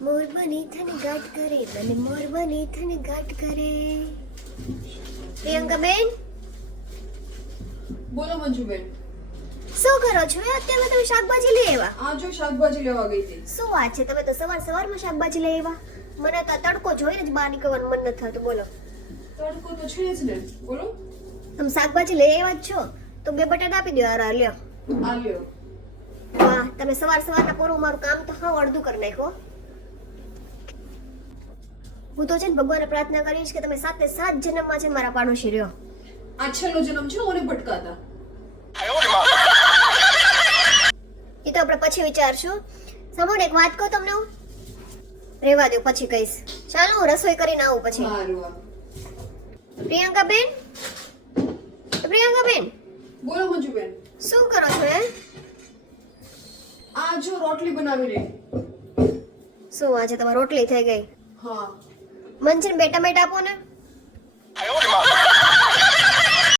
મોર બની થન ગાટ કરે મને મોર બની થન ગાટ કરે. પ્રિયંકા બેન? બોલો મંજુબેન. શું કરો છો? એ અત્યારે તમે શાકભાજી લઈ આવ્યા? આ જો શાકભાજી લેવા ગઈ હતી. શું વાત છે? તમે તો સવાર સવારમાં શાકભાજી લઈ આવ્યા? મને તો તડકો જોઈને જ બહાર નીકળવાનું મન ન થતું. બોલો. તડકો તો છે જ ને. બોલો. તમે શાકભાજી લઈ આવ્યા જ છો? તો બે બટાટા આપી દો આરા લ્યો. આ લ્યો. વાહ તમે સવાર સવારના પૂરું મારું કામ તો હા અડધું કરી નાખો હું તો છે ને ભગવાનને પ્રાર્થના કરીશ કે તમે સાતે સાત જન્મમાં છે મારા પાડોશી રહ્યો. આ છેલ્લો જન્મ છે ઓને ભટકાતા. એ તો આપણે પછી વિચારશું. સાંભળો એક વાત કહું તમને હું? રેવા દો પછી કહીશ. ચાલો હું રસોઈ કરીને આવું પછી. પ્રિયંકા બેન પ્રિયંકા બેન બોલો મંજુબેન. શું કરો છો એ આ જો રોટલી બનાવી રહી. શું આજે તમારી રોટલી થઈ ગઈ? હા. મન બેટા બે આપો ને.